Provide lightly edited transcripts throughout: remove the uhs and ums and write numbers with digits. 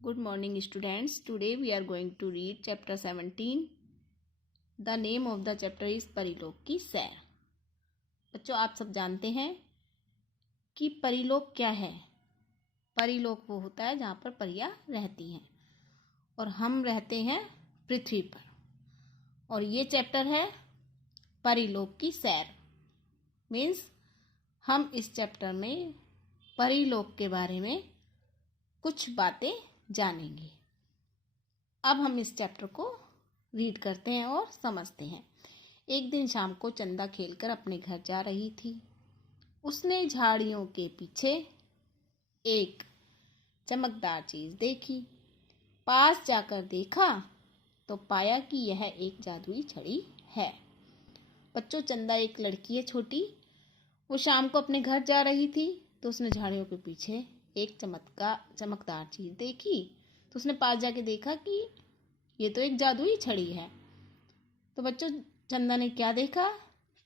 Good morning, students. Today we are going to read chapter 17. The name of the chapter is परिलोक की सैर. बच्चों, आप सब जानते हैं कि परिलोक क्या है. परिलोक वो होता है जहाँ पर परियां रहती हैं और हम रहते हैं पृथ्वी पर. और ये चैप्टर है परिलोक की सैर. मीन्स हम इस चैप्टर में परिलोक के बारे में कुछ बातें जानेंगे. अब हम इस चैप्टर को रीड करते हैं और समझते हैं. एक दिन शाम को चंदा खेलकर अपने घर जा रही थी. उसने झाड़ियों के पीछे एक चमकदार चीज देखी. पास जाकर देखा तो पाया कि यह एक जादुई छड़ी है. बच्चों, चंदा एक लड़की है छोटी. वो शाम को अपने घर जा रही थी तो उसने झाड़ियों के पीछे एक चमकदार चीज देखी. तो उसने पास जाके देखा कि ये तो एक जादुई छड़ी है. तो बच्चों, चंदा ने क्या देखा?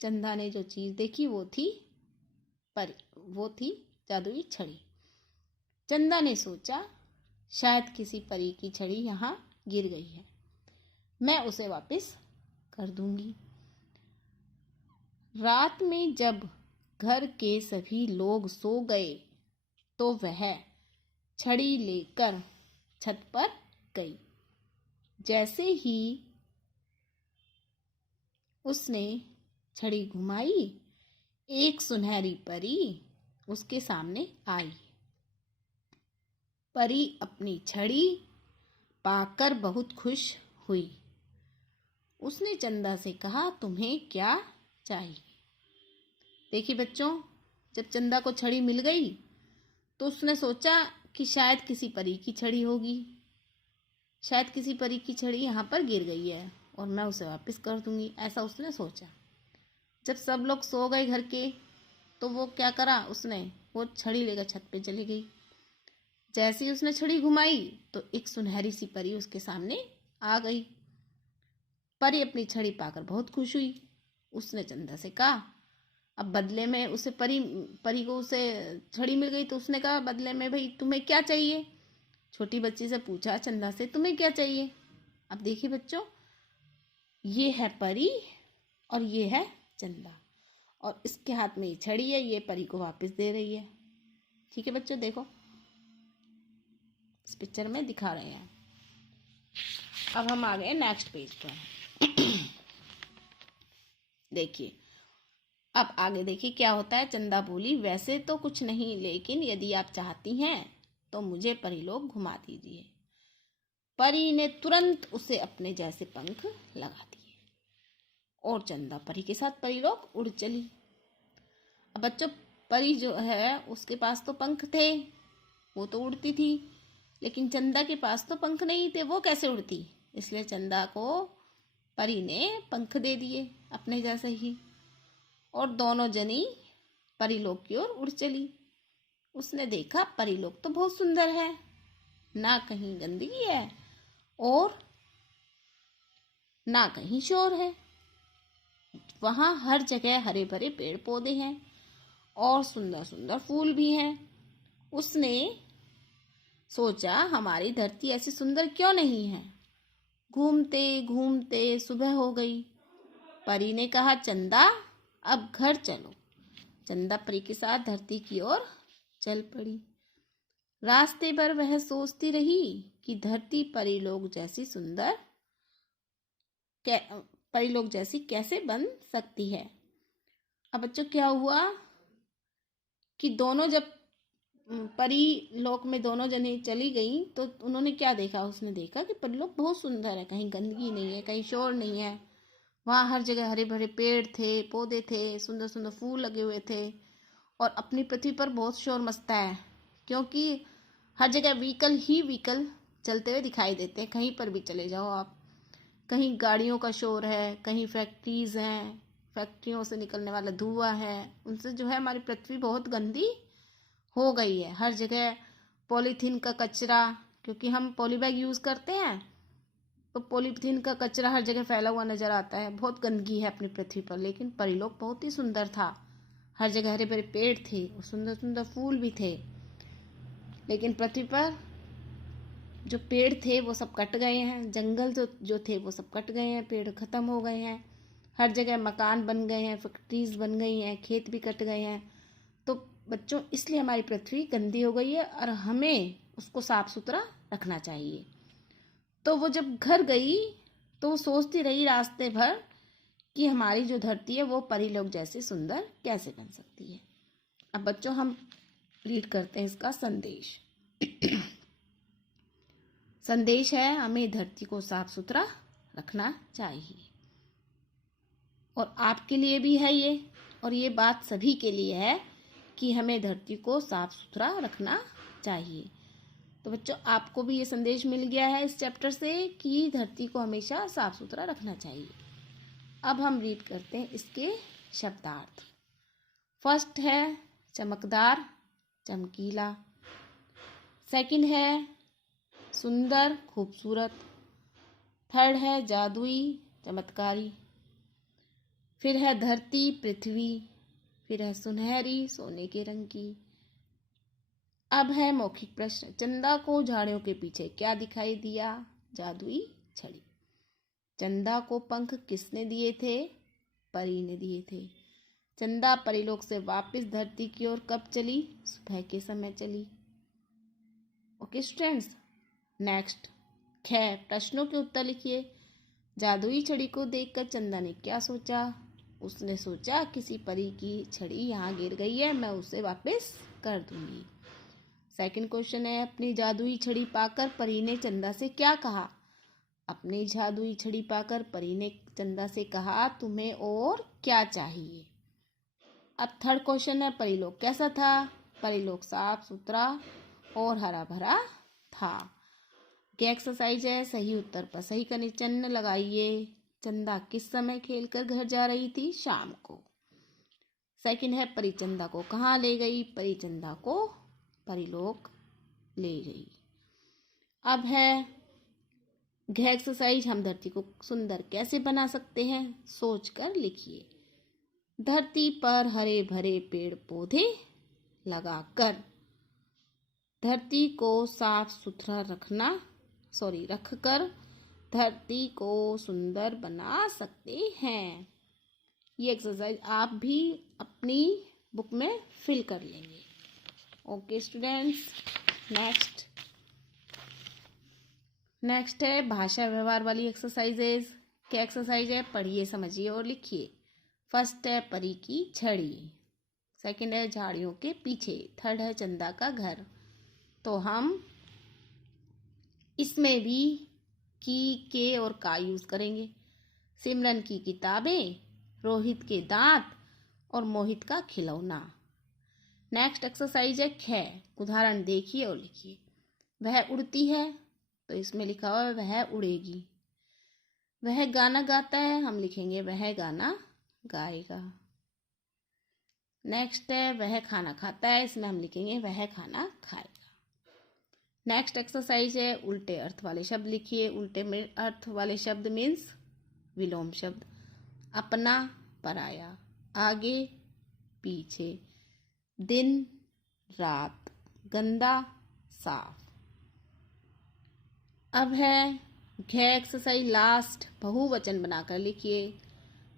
चंदा ने जो चीज देखी वो थी जादुई छड़ी. चंदा ने सोचा शायद किसी परी की छड़ी यहाँ गिर गई है. मैं उसे वापस कर दूंगी. रात में जब घर के सभी लोग सो गए तो वह छड़ी लेकर छत पर गई. जैसे ही उसने छड़ी घुमाई, एक सुनहरी परी उसके सामने आई. परी अपनी छड़ी पाकर बहुत खुश हुई. उसने चंदा से कहा, तुम्हें क्या चाहिए? देखिए बच्चों, जब चंदा को छड़ी मिल गई तो उसने सोचा कि शायद किसी परी की छड़ी होगी. शायद किसी परी की छड़ी यहाँ पर गिर गई है और मैं उसे वापस कर दूंगी, ऐसा उसने सोचा. जब सब लोग सो गए घर के तो वो क्या करा, वो छड़ी लेकर छत पे चली गई. जैसे ही उसने छड़ी घुमाई तो एक सुनहरी सी परी उसके सामने आ गई. परी अपनी छड़ी पाकर बहुत खुश हुई. उसने चंदा से कहा, अब बदले में उसे परी को उसे छड़ी मिल गई तो उसने कहा, बदले में भाई तुम्हें क्या चाहिए? छोटी बच्ची से पूछा चंदा से, तुम्हें क्या चाहिए? अब देखिए बच्चों, ये है परी और ये है चंदा और इसके हाथ में ये छड़ी है. ये परी को वापस दे रही है. ठीक है बच्चों, देखो इस पिक्चर में दिखा रहे हैं. अब हम आ गए नेक्स्ट पेज पर. देखिए, अब आगे देखिए क्या होता है. चंदा बोली, वैसे तो कुछ नहीं, लेकिन यदि आप चाहती हैं तो मुझे परिलोक घुमा दीजिए. परी ने तुरंत उसे अपने जैसे पंख लगा दिए और चंदा परी के साथ परिलोक उड़ चली. अब बच्चों, परी जो है उसके पास तो पंख थे, वो तो उड़ती थी, लेकिन चंदा के पास तो पंख नहीं थे, वो कैसे उड़ती? इसलिए चंदा को परी ने पंख दे दिए अपने जैसे ही और दोनों जनी परिलोक की ओर उड़ चली. उसने देखा परिलोक तो बहुत सुंदर है, ना कहीं गंदगी है और ना कहीं शोर है. वहां हर जगह हरे भरे पेड़ पौधे हैं और सुंदर सुंदर फूल भी हैं. उसने सोचा, हमारी धरती ऐसी सुंदर क्यों नहीं है? घूमते घूमते सुबह हो गई. परी ने कहा, चंदा अब घर चलो. चंदा परी के साथ धरती की ओर चल पड़ी. रास्ते पर वह सोचती रही कि धरती परिलोक जैसी कैसे बन सकती है. अब बच्चों, क्या हुआ कि जब परी लोक में दोनों जने चली गई तो उन्होंने क्या देखा? उसने देखा कि परिलोक बहुत सुंदर है, कहीं गंदगी नहीं है, कहीं शोर नहीं है. वहाँ हर जगह हरे भरे पेड़ थे, पौधे थे, सुंदर सुंदर फूल लगे हुए थे. और अपनी पृथ्वी पर बहुत शोर मचता है क्योंकि हर जगह व्हीकल चलते हुए दिखाई देते हैं. कहीं पर भी चले जाओ आप, कहीं गाड़ियों का शोर है, कहीं फैक्ट्रीज हैं, फैक्ट्रियों से निकलने वाला धुआं है. उनसे जो है हमारी पृथ्वी बहुत गंदी हो गई है. हर जगह पॉलीथीन का कचरा, क्योंकि हम पॉलीबैग यूज़ करते हैं तो पॉलीथीन का कचरा हर जगह फैला हुआ नजर आता है. बहुत गंदगी है अपनी पृथ्वी पर. लेकिन परिलोक बहुत ही सुंदर था. हर जगह हरे भरे पेड़ थे और सुंदर सुंदर फूल भी थे. लेकिन पृथ्वी पर जो पेड़ थे वो सब कट गए हैं, जंगल जो थे वो सब कट गए हैं, पेड़ ख़त्म हो गए हैं, हर जगह मकान बन गए हैं, फैक्ट्रीज बन गई हैं, खेत भी कट गए हैं। तो बच्चों इसलिए हमारी पृथ्वी गंदी हो गई है और हमें उसको साफ सुथरा रखना चाहिए। तो वो जब घर गई तो वो सोचती रही रास्ते भर कि हमारी जो धरती है वो परी लोग जैसे सुंदर कैसे बन सकती है। अब बच्चों हम रीड करते हैं इसका संदेश। संदेश है हमें धरती को साफ सुथरा रखना चाहिए और आपके लिए भी है ये, और ये बात सभी के लिए है कि हमें धरती को साफ सुथरा रखना चाहिए। तो बच्चों आपको भी ये संदेश मिल गया है इस चैप्टर से कि धरती को हमेशा साफ सुथरा रखना चाहिए। अब हम रीड करते हैं इसके शब्दार्थ। फर्स्ट है चमकदार, चमकीला। सेकंड है सुंदर, खूबसूरत। थर्ड है जादुई, चमत्कारी। फिर है धरती, पृथ्वी। फिर है सुनहरी, सोने के रंग की। अब है मौखिक प्रश्न। चंदा को झाड़ियों के पीछे क्या दिखाई दिया? जादुई छड़ी। चंदा को पंख किसने दिए थे? परी ने दिए थे। चंदा परीलोक से वापस धरती की ओर कब चली? सुबह के समय चली। ओके स्टूडेंट्स, नेक्स्ट ख प्रश्नों के उत्तर लिखिए। जादुई छड़ी को देखकर चंदा ने क्या सोचा? उसने सोचा किसी परी की छड़ी यहाँ गिर गई है, मैं उसे वापस कर दूंगी। सेकंड क्वेश्चन है अपनी जादुई छड़ी पाकर परी ने चंदा से क्या कहा? अपनी जादुई छड़ी पाकर परी ने चंदा से कहा तुम्हें और क्या चाहिए? अब थर्ड क्वेश्चन है परीलोक कैसा था? परीलोक साफ सुथरा और हरा भरा था। क्या एक्सरसाइज है? सही उत्तर पर सही का चिन्ह लगाइए। चंदा किस समय खेलकर घर जा रही थी? शाम को। सेकंड है परी चंदा को कहाँ ले गई? परी चंदा को परीलोक ले गई। अब है घ एक्सरसाइज। हम धरती को सुंदर कैसे बना सकते हैं? सोचकर लिखिए। धरती पर हरे भरे पेड़ पौधे लगाकर धरती को साफ सुथरा रखकर धरती को सुंदर बना सकते हैं। ये एक्सरसाइज आप भी अपनी बुक में फिल कर लेंगे। ओके स्टूडेंट्स, नेक्स्ट है भाषा व्यवहार वाली एक्सरसाइजेज। क्या एक्सरसाइज है? पढ़िए, समझिए और लिखिए। फर्स्ट है परी की छड़ी। सेकंड है झाड़ियों के पीछे। थर्ड है चंदा का घर। तो हम इसमें भी की, के और का यूज करेंगे। सिमरन की किताबें, रोहित के दांत और मोहित का खिलौना। नेक्स्ट एक्सरसाइज है ख। उदाहरण देखिए और लिखिए। वह उड़ती है, तो इसमें लिखा हुआ है वह उड़ेगी। वह गाना गाता है, हम लिखेंगे वह गाना गाएगा। नेक्स्ट है वह खाना खाता है, इसमें हम लिखेंगे वह खाना खाएगा। नेक्स्ट एक्सरसाइज है उल्टे अर्थ वाले शब्द लिखिए। उल्टे अर्थ वाले शब्द मीन्स विलोम शब्द। अपना, पराया, आगे, पीछे, दिन, रात, गंदा, साफ। अब है घ एक्सरसाइज लास्ट। बहुवचन बनाकर लिखिए।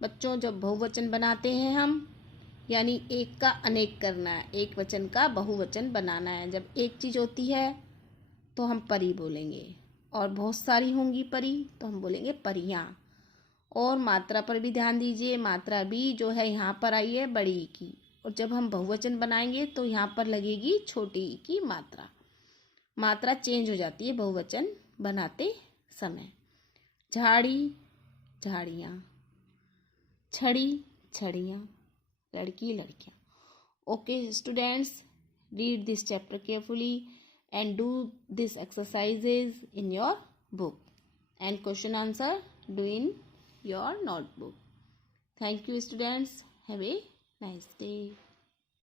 बच्चों जब बहुवचन बनाते हैं हम, यानी एक का अनेक करना है, एक वचन का बहुवचन बनाना है। जब एक चीज होती है तो हम परी बोलेंगे, और बहुत सारी होंगी परी तो हम बोलेंगे परियां। और मात्रा पर भी ध्यान दीजिए। मात्रा भी जो है यहाँ पर आई है बड़ी की, और जब हम बहुवचन बनाएंगे तो यहाँ पर लगेगी छोटी की मात्रा। मात्रा चेंज हो जाती है बहुवचन बनाते समय। झाड़ी, झाड़ियाँ। छड़ी, छड़ियाँ। लड़की, लड़कियाँ। Okay students, read this chapter carefully and do these exercises in your book, and question answer do in your notebook. Thank you students. Have a nice day.